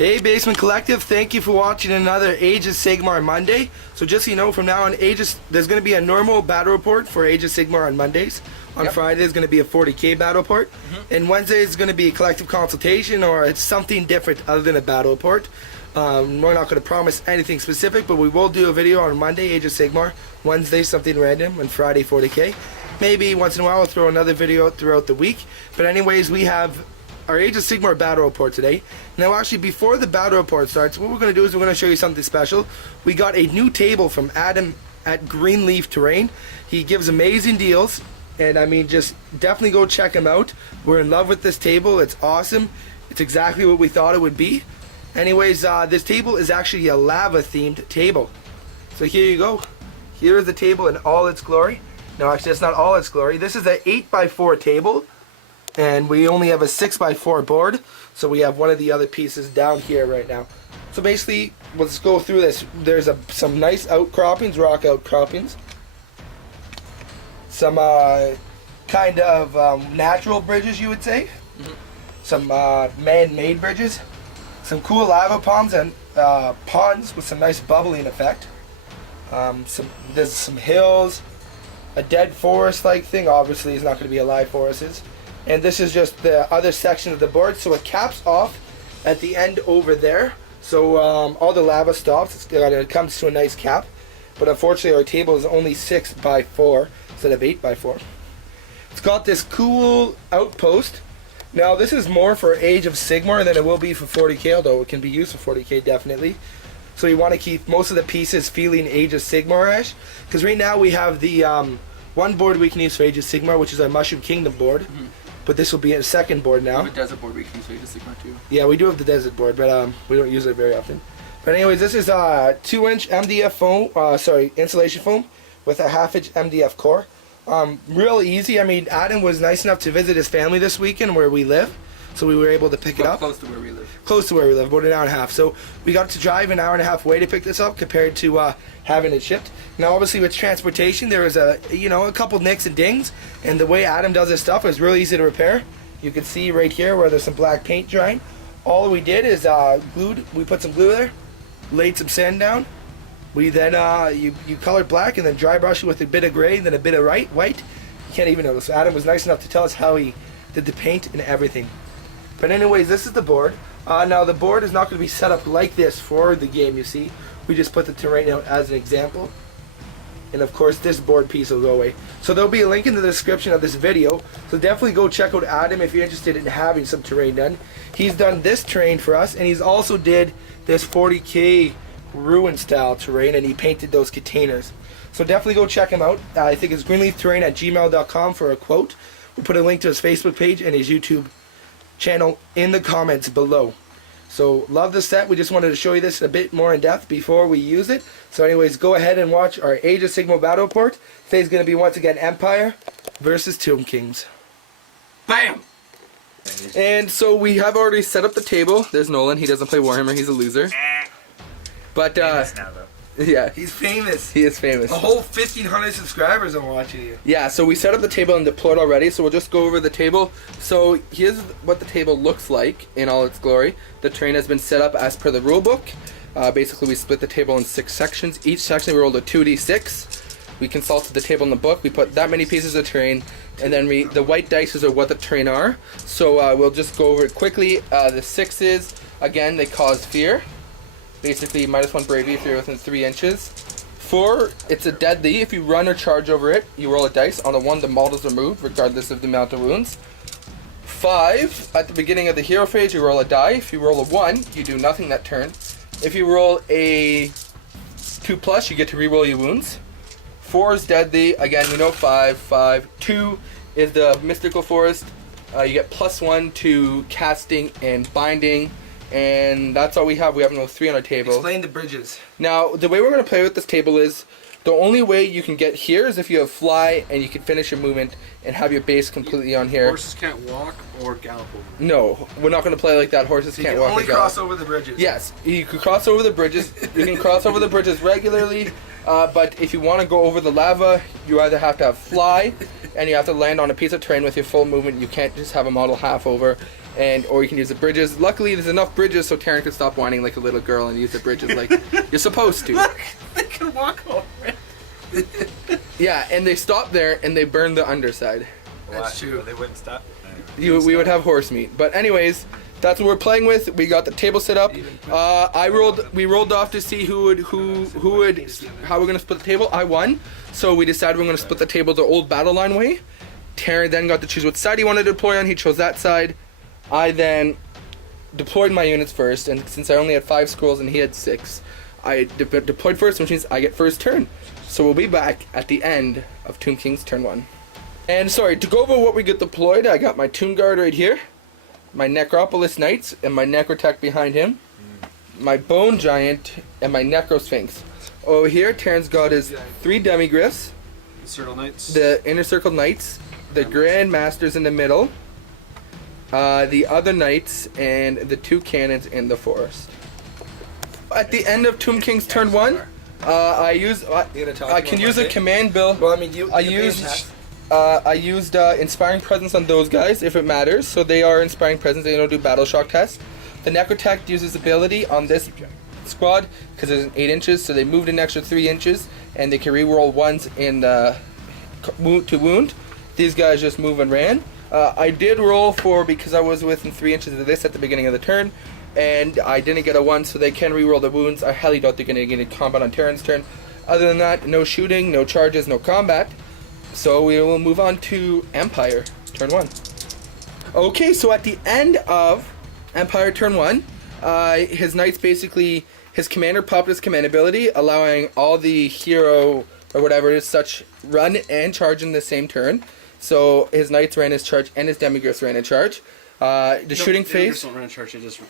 Hey Basement Collective, thank you for watching another Age of Sigmar Monday. So just so you know, from now on, there's going to be a normal battle report for Age of Sigmar on Mondays. On Friday is going to be a 40k battle report. And Wednesday is going to be a collective consultation, or it's something different other than a battle report. We're not going to promise anything specific, but we will do a video on Monday, Age of Sigmar. Wednesday, something random, and Friday, 40k. Maybe once in a while we'll throw another video out throughout the week. But anyways, we have our Age of Sigmar battle report today. Now actually, before the battle report starts, what we're going to do is we're going to show you something special. We got a new table from Adam at Greenleaf Terrain. He gives amazing deals, and I mean, just definitely go check him out. We're in love with this table. It's awesome. It's exactly what we thought it would be. Anyways, this table is actually a lava themed table. So here you go. Here is the table in all its glory. No, actually that's not all its glory. This is an 8x4 table, and we only have a 6x4 board, so we have one of the other pieces down here right now. So basically, let's go through this. There's some nice outcroppings, rock outcroppings, some kind of natural bridges, you would say, some man-made bridges, some cool lava ponds and ponds with some nice bubbling effect. There's some hills, a dead forest-like thing. Obviously, it's not going to be a live forest. And this is just the other section of the board, so it caps off at the end over there. So all the lava stops. It comes to a nice cap. But unfortunately, our table is only 6x4 instead of 8x4. It's got this cool outpost. Now, this is more for Age of Sigmar than it will be for 40k, although it can be used for 40k definitely. So you want to keep most of the pieces feeling Age of Sigmar-ish. Because right now we have the one board we can use for Age of Sigmar, which is our Mushroom Kingdom board. But this will be a second board now. We have a desert board we can use for Age of Sigmar too. Yeah, we do have the desert board, but we don't use it very often. But anyways, this is a 2-inch MDF foam, insulation foam with a 1/2-inch MDF core. Real easy. I mean, Adam was nice enough to visit his family this weekend where we live. So we were able to pick it up. Close to where we live. Close to where we live, about an hour and a half. So we got to drive an hour and a half way to pick this up compared to having it shipped. Now, obviously, with transportation, there was a couple nicks and dings, and the way Adam does his stuff is really easy to repair. You can see right here where there's some black paint drying. All we did is we put some glue there, laid some sand down. We then you colored black and then dry brush it with a bit of gray, then a bit of white. You can't even notice. Adam was nice enough to tell us how he did the paint and everything. But anyways, this is the board. Now the board is not going to be set up like this for the game, you see. We just put the terrain out as an example. And of course this board piece will go away. So there'll be a link in the description of this video. So definitely go check out Adam if you're interested in having some terrain done. He's done this terrain for us, and he's also did this 40k ruin style terrain, and he painted those containers. So definitely go check him out. I think it's greenleafterrain@gmail.com for a quote. We'll put a link to his Facebook page and his YouTube channel in the comments below. So love the set. We just wanted to show you this a bit more in depth before we use it. So anyways, go ahead and watch our Age of Sigmar battle report. Today's going to be once again Empire versus Tomb Kings. BAM! And so we have already set up the table. There's Nolan. He doesn't play Warhammer. He's a loser. But yeah, He's famous. he is famous. A whole 1,500 subscribers are watching you. Yeah, so we set up the table and deployed already, so we'll just go over the table. So here's what the table looks like in all its glory. The terrain has been set up as per the rulebook. Basically, we split the table in 6 sections. Each section we rolled a 2d6. We consulted the table in the book. We put that many pieces of terrain, and then the white dice are what the terrain are. So we'll just go over it quickly. The 6s, again, they cause fear. Basically, -1 bravery if you're within 3 inches. 4, it's a deadly. If you run or charge over it, you roll a dice. On the 1, the model is removed, regardless of the amount of wounds. 5, at the beginning of the hero phase, you roll a die. If you roll a 1, you do nothing that turn. If you roll a 2+, you get to reroll your wounds. 4 is deadly. Again, we know 5. 2 is the mystical forest. You get +1 to casting and binding. And that's all we have. We have no 3 on our table. Explain the bridges. Now, the way we're going to play with this table is the only way you can get here is if you have fly and you can finish your movement and have your base completely on here. Horses can't walk or gallop over. No, we're not going to play like that. Horses So can't walk. You can only cross over the bridges. Yes, you can cross over the bridges. You can cross over the bridges regularly, but if you want to go over the lava, you either have to have fly and you have to land on a piece of terrain with your full movement. You can't just have a model half over, or you can use the bridges. Luckily, there's enough bridges so Terran can stop whining like a little girl and use the bridges like you're supposed to. Look, they can walk over it. Yeah, and they stop there and they burn the underside. That's true. They wouldn't stop. We would have horse meat. But anyways, that's what we're playing with. We got the table set up. We rolled off to see how we're gonna split the table. I won, so we decided we're gonna split the table the old battle line way. Terran then got to choose what side he wanted to deploy on. He chose that side. I then deployed my units first, and since I only had 5 squirrels and he had 6, I deployed first, which means I get first turn. So we'll be back at the end of Tomb King's turn 1. And sorry, to go over what we get deployed, I got my Tomb Guard right here, my Necropolis Knights, and my Necrotech behind him, my Bone Giant, and my Necrosphinx. Over here, Terran's got his 3 Demigryphs, Circle Knights. the Inner Circle Knights, the Grand Masters in the middle, the other Knights, and the 2 cannons in the forest. At the end of Tomb King's turn 1, I can use a command bill. Well, I mean, I used Inspiring Presence on those guys if it matters, so they are Inspiring Presence, they don't do Battle Shock tests. The Necrotech uses ability on this squad because it's 8 inches, so they moved an extra 3 inches, and they can reroll ones in to wound. These guys just move and ran. I did roll for, because I was within 3 inches of this at the beginning of the turn, and I didn't get a 1, so they can reroll the wounds. I highly doubt they're going to get into combat on Terran's turn. Other than that, no shooting, no charges, no combat. So we will move on to Empire, turn 1. Okay, so at the end of Empire turn 1, his knights basically, his commander popped his command ability, allowing all the hero or whatever it is such run and charge in the same turn. So his knights ran his charge and his demigryphs ran in charge. The shooting phase. Don't run in charge. They just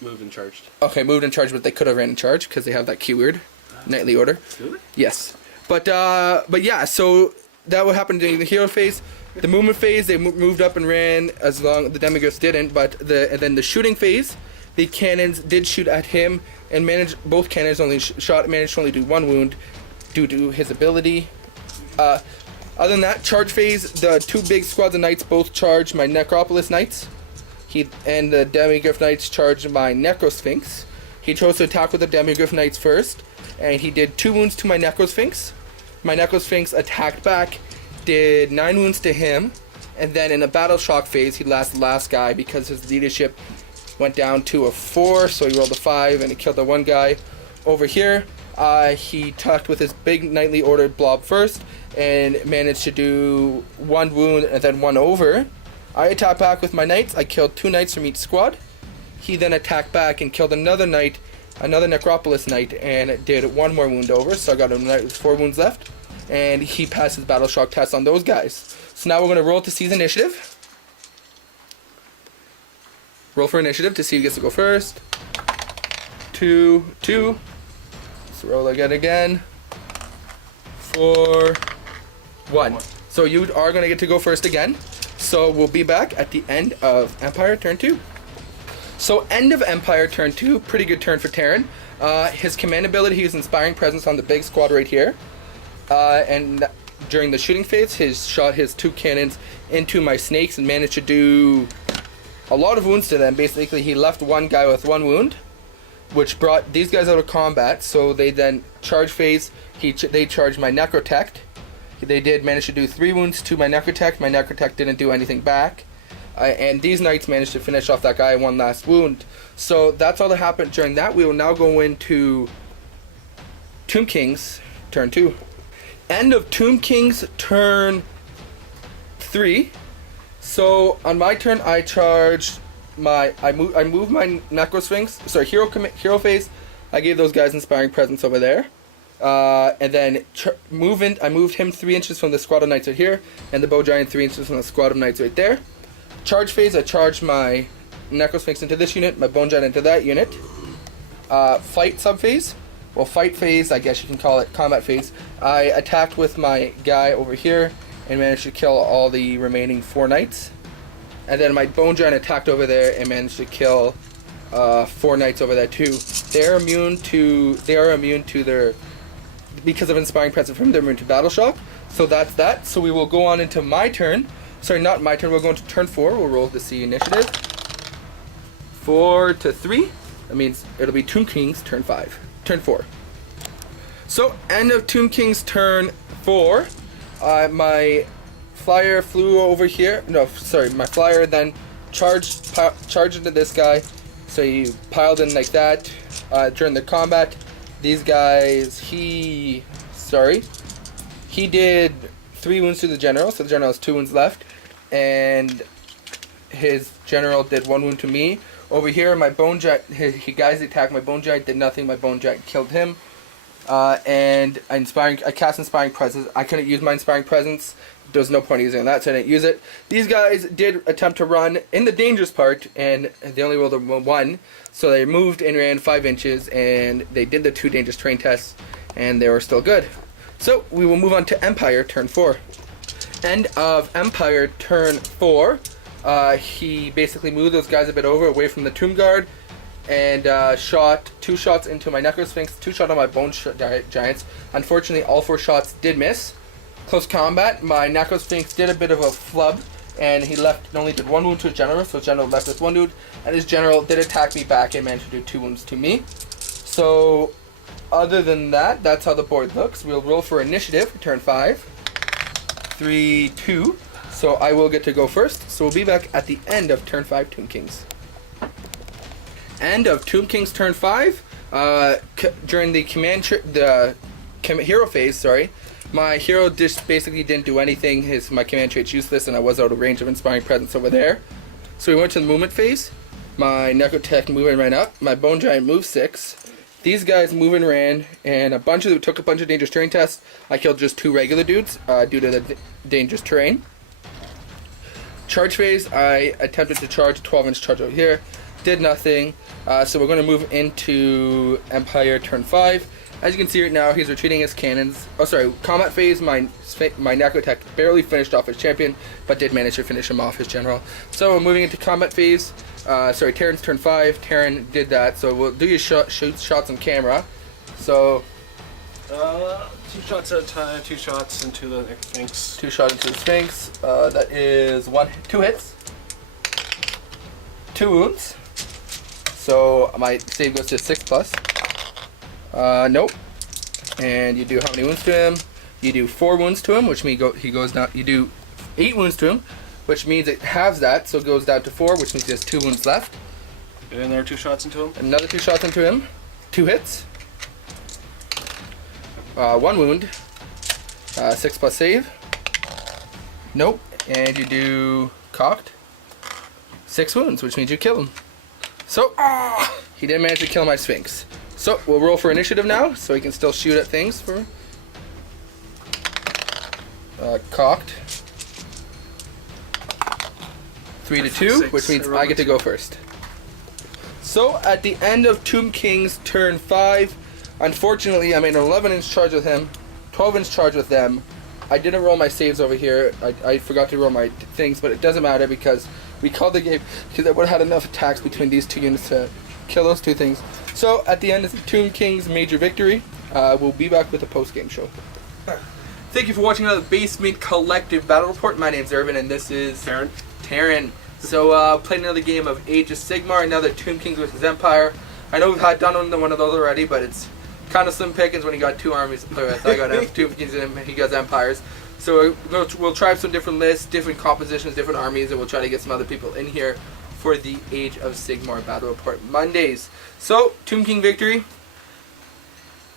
moved and charged. Okay, moved and charged, but they could have ran in charge because they have that keyword, knightly order. Do they? Yes, but yeah. So that would happen during the hero phase. The movement phase, they moved up and ran as long the demigryphs didn't. But and then the shooting phase, the cannons did shoot at him and managed. Both cannons only managed to only do 1 wound due to his ability. Other than that, charge phase, the 2 big squads of knights both charged my Necropolis Knights. And the Demigryph Knights charged my Necrosphinx. He chose to attack with the Demigryph Knights first, and he did 2 wounds to my Necrosphinx. My Necrosphinx attacked back, did 9 wounds to him, and then in the Battle Shock phase, he lost the last guy because his leadership went down to a 4, so he rolled a 5, and he killed the 1 guy. Over here, he attacked with his big knightly order blob first, and managed to do 1 wound and then 1 over. I attacked back with my knights. I killed 2 knights from each squad. He then attacked back and killed another knight, another Necropolis Knight, and did 1 more wound over. So I got a knight with 4 wounds left, and he passed his Battle Shock test on those guys. So now we're going to roll to seize initiative. Roll for initiative to see who gets to go first. 2, 2. Let's roll again. 4, 1. So you are going to get to go first again. So we'll be back at the end of Empire turn 2. So end of Empire turn 2, pretty good turn for Terran. His command ability, he was Inspiring Presence on the big squad right here. And during the shooting phase, he shot his 2 cannons into my snakes and managed to do a lot of wounds to them. Basically, he left 1 guy with 1 wound, which brought these guys out of combat. So they then charge phase, they charged my Necrotech. They did manage to do 3 wounds to my Necrotech. My Necrotech didn't do anything back. And these knights managed to finish off that guy 1 last wound. So that's all that happened during that. We will now go into Tomb King's turn 2. End of Tomb King's turn 3. So on my turn, I charged I moved my Necrosphinx. Sorry, hero phase. I gave those guys Inspiring Presence over there. And then I moved him 3 inches from the squad of knights right here, and the Bow Giant 3 inches from the squad of knights right there. Charge phase, I charged my Necrosphinx into this unit, my Bone Giant into that unit. Fight subphase, well, fight phase, I guess you can call it combat phase. I attacked with my guy over here and managed to kill all the remaining 4 knights. And then my Bone Giant attacked over there and managed to kill 4 knights over there too. They are immune to their, because of Inspiring Presence from them, they're immune to Battle Shock. So that's that. So we will go on into my turn. Sorry, not my turn. We'll go into turn 4. We'll roll to see initiative. 4 to 3. That means it'll be Tomb King's turn 5. Turn 4. So end of Tomb King's turn 4. My flyer flew over here. No, sorry, my flyer then charged into this guy. So he piled in like that during the combat. These guys, he did 3 wounds to the general, so the general has 2 wounds left, and his general did 1 wound to me. Over here, my bone giant, he guys attacked my bone giant, did nothing. My bone giant killed him. And I cast Inspiring Presence. I couldn't use my Inspiring Presence. There was no point using that, so I didn't use it. These guys did attempt to run in the dangerous part, and they only rolled a 1. So they moved and ran 5 inches, and they did the 2 dangerous terrain tests, and they were still good. So we will move on to Empire turn 4. End of Empire turn 4. He basically moved those guys a bit away from the Tomb Guard, and shot 2 shots into my Necrosphinx, 2 shots on my Bone Giants. Unfortunately, all 4 shots did miss. Close combat, my Necrosphinx did a bit of a flub, and he only did 1 wound to his general, so his general left with 1 wound, and his general did attack me back and managed to do 2 wounds to me. So, other than that, that's how the board looks. We'll roll for initiative for turn 5. 3, 2. So I will get to go first. So we'll be back at the end of turn 5 Tomb Kings. End of Tomb Kings turn 5. During the hero phase, my hero just basically didn't do anything. My command trait's useless, and I was out of range of Inspiring Presence over there. So we went to the movement phase. My Necrotech moved and ran up. My Bone Giant moved 6. These guys moved and ran, and took a bunch of dangerous terrain tests. I killed just 2 regular dudes due to the dangerous terrain. Charge phase, I attempted to charge a 12-inch charge over here. Did nothing. So we're going to move into Empire turn 5. As you can see right now, he's retreating his cannons. Combat phase, my Necrotech barely finished off his champion, but did manage to finish him off, his general. So we're moving into combat phase. Terran's turn 5. Terran did that, so we'll do your shots on camera. So 2 shots at a time, 2 shots into the Sphinx. 2 shots into the Sphinx. That is 2 hits. 2 wounds. So my save goes to 6+. Nope. And you do how many wounds to him? You do 4 wounds to him, which means he goes down. You do 8 wounds to him, which means it halves that, so it goes down to 4, which means he has 2 wounds left. And there are 2 shots into him. Another 2 shots into him. 2 hits. 1 wound. 6+ save. Nope. And you do cocked. 6 wounds, which means you kill him. So he didn't manage to kill my Sphinx. So we'll roll for initiative now, so he can still shoot at things for cocked. 3 to 2, which means I get to go first. So at the end of Tomb King's turn 5, unfortunately I made an 11-inch charge with him, 12-inch charge with them. I didn't roll my saves over here. I forgot to roll my things, but it doesn't matter because we called the game because I would have had enough attacks between these 2 units to kill those 2 things. So at the end of Tomb King's major victory, we'll be back with a post-game show. Thank you for watching another Basement Collective Battle Report. My name's Irvin, and this is Terran. So played another game of Age of Sigmar, another Tomb Kings vs Empire. I know we've done one of those already, but it's kind of slim pickings when you got 2 armies to play with. I got Tomb Kings and he got Empires. So we'll try some different lists, different compositions, different armies, and we'll try to get some other people in here for the Age of Sigmar Battle Report Mondays. So, Tomb King victory.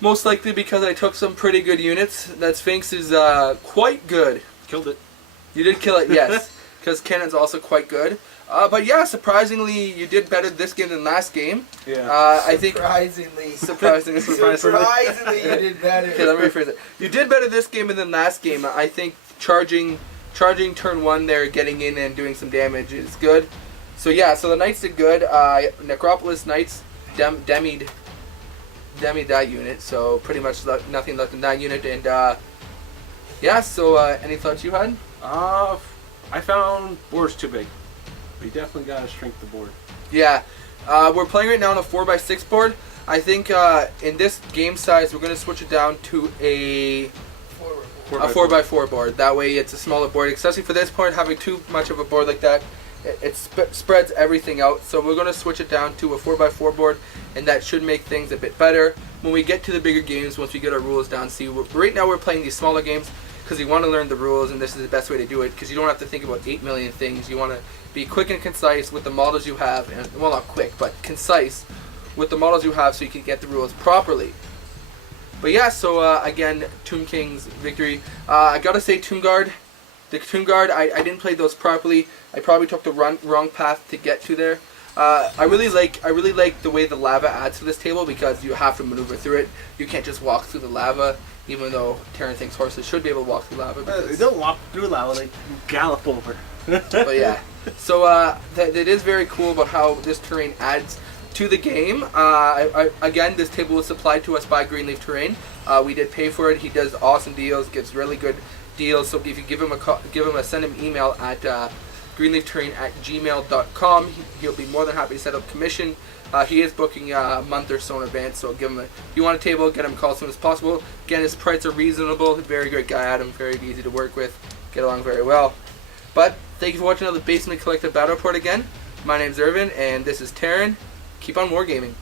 Most likely because I took some pretty good units. That Sphinx is quite good. Killed it. You did kill it, yes. Because cannon's also quite good. But yeah, surprisingly, you did better this game than last game. Yeah. I think Surprisingly. Surprisingly, You did better. Okay, let me rephrase it. You did better this game than last game. I think charging turn 1 there, getting in and doing some damage is good. So yeah, so the Knights did good. Necropolis Knights demied that unit, so pretty much nothing left in that unit. And yeah, so any thoughts you had? I found board's too big. We definitely gotta shrink the board. Yeah, we're playing right now on a 4x6 board. I think in this game size we're gonna switch it down to a a 4x4 board. That way it's a smaller board, especially for this point, having too much of a board like that, it spreads everything out. So we're going to switch it down to a 4x4 board, and that should make things a bit better when we get to the bigger games, once we get our rules down. See, right now we're playing these smaller games because we want to learn the rules, and this is the best way to do it, because you don't have to think about 8 million things. You want to be quick and concise with the models you have, and well, not quick, but concise with the models you have so you can get the rules properly. But yeah, so again, Tomb King's victory. I gotta say, Tomb Guard, the Tomb Guard, I didn't play those properly. I probably took the wrong path to get to there. I really like the way the lava adds to this table, because you have to maneuver through it. You can't just walk through the lava, even though Terran thinks horses should be able to walk through lava. They don't walk through lava, they gallop over. But yeah, so that is very cool about how this terrain adds to the game. Again, this table was supplied to us by Greenleaf Terrain. We did pay for it. He does awesome deals, gives really good deals. So if you send him email at greenleafterrain@gmail.com, he'll be more than happy to set up commission. He is booking a month or so in advance, so give him if you want a table, get him a call as soon as possible. Again, his prices are reasonable. Very great guy, Adam. Very easy to work with. Get along very well. But thank you for watching another Basement Collective Battle Report again. My name's Irvin, and this is Terran. Keep on wargaming.